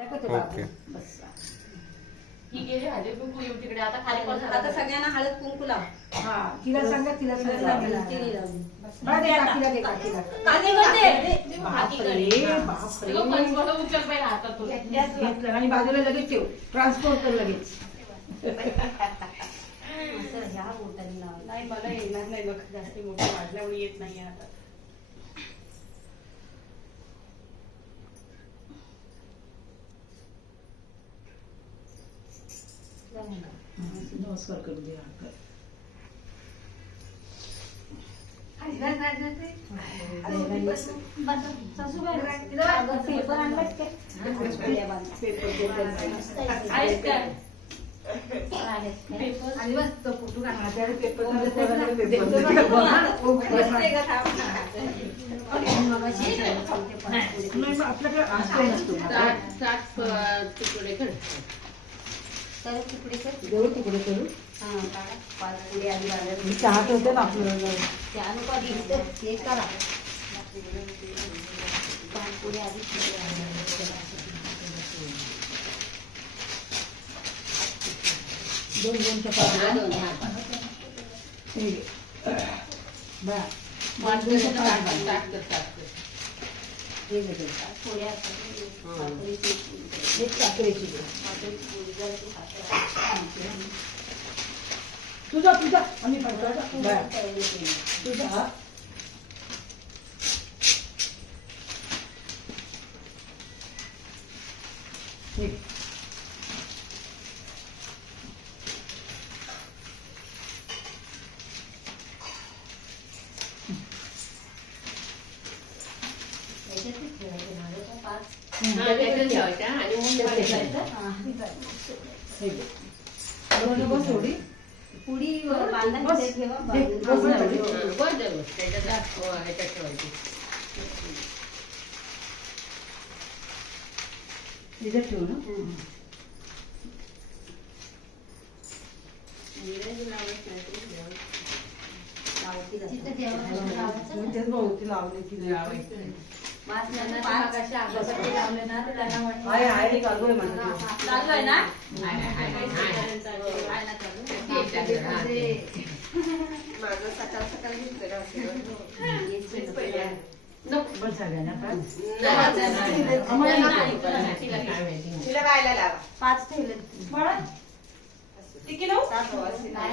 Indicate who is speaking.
Speaker 1: Okay.
Speaker 2: ही गेली हळदी कुंकू येऊ तिकडे. आता खाली पण
Speaker 3: आता सगळ्यांना हळद कुंकू लाव.
Speaker 4: हा. तिला सांगा तिला सांगा. आणि बाजूला लगेच ठेव. ट्रान्सपोर्ट कर लगेच.
Speaker 3: ह्या बोटाने.
Speaker 2: नाही मला येणार नाही जास्त मोठं वाढल्यामुळे येत नाही आता
Speaker 4: नमस्कार करू दे
Speaker 3: अगं, पेपर आणलात काय? पुड्या बांधा.
Speaker 2: आहेस काय
Speaker 3: आहेत काय?
Speaker 2: पेपर
Speaker 4: आणि बस तो फोटो काढला त्यावेळी पेपरमध्ये
Speaker 3: बसते का थांब ना. नमस्कार चौथे द्या पुढे.
Speaker 4: नाही आपल्याकडे
Speaker 2: तुकडे
Speaker 3: तर तुकडे.
Speaker 4: देऊ तिकडे करू
Speaker 3: हा, काढा. पाच पुढे आधी.
Speaker 4: मी चहा ठेवते ना आपल्याला
Speaker 3: त्या नको ते करा. पाच पुढे आधी.
Speaker 4: दोन दोन चपात्या
Speaker 2: दोन.
Speaker 4: ठीक आहे.
Speaker 2: कर, ताट कर.
Speaker 4: हे घे, 두자
Speaker 3: 두자
Speaker 4: 언니
Speaker 3: 발
Speaker 2: 두자 뭐야 두자 네. ह्याच्यात ठेवायची
Speaker 4: तिथे ठेवू ना
Speaker 3: हं.
Speaker 2: जिऱ्याची लावायची नाही तरी लावायची.
Speaker 3: लावतील असं. तिथे ठेवा. लावायचं.
Speaker 4: मी तेच बहुती लावली ती
Speaker 2: लावायचं.
Speaker 3: पाच जण पाच अगरबत्ती लावले ना तर त्यांना वाटलं-
Speaker 4: आहे आहे चालू आहे माझं
Speaker 3: हा,
Speaker 4: ते.
Speaker 3: हा. चालू आहे ना
Speaker 2: हाय, हाय, हाय, हाय, हाय.
Speaker 3: आहे ना चालू?
Speaker 2: त्याच्यात, हा, ते.
Speaker 3: माझं सकाळ सकाळ घेतलेलं असेल. येते ना.
Speaker 2: नको.
Speaker 4: बस झाल्या ना आता?
Speaker 2: नाही, नाही, नाही, नाही.
Speaker 4: आम्हाला
Speaker 2: नाही,
Speaker 4: नको.
Speaker 2: नाही, तिला काय माहिती.
Speaker 5: तिला गायला लावा
Speaker 3: पाच ठेवले सात वाजता.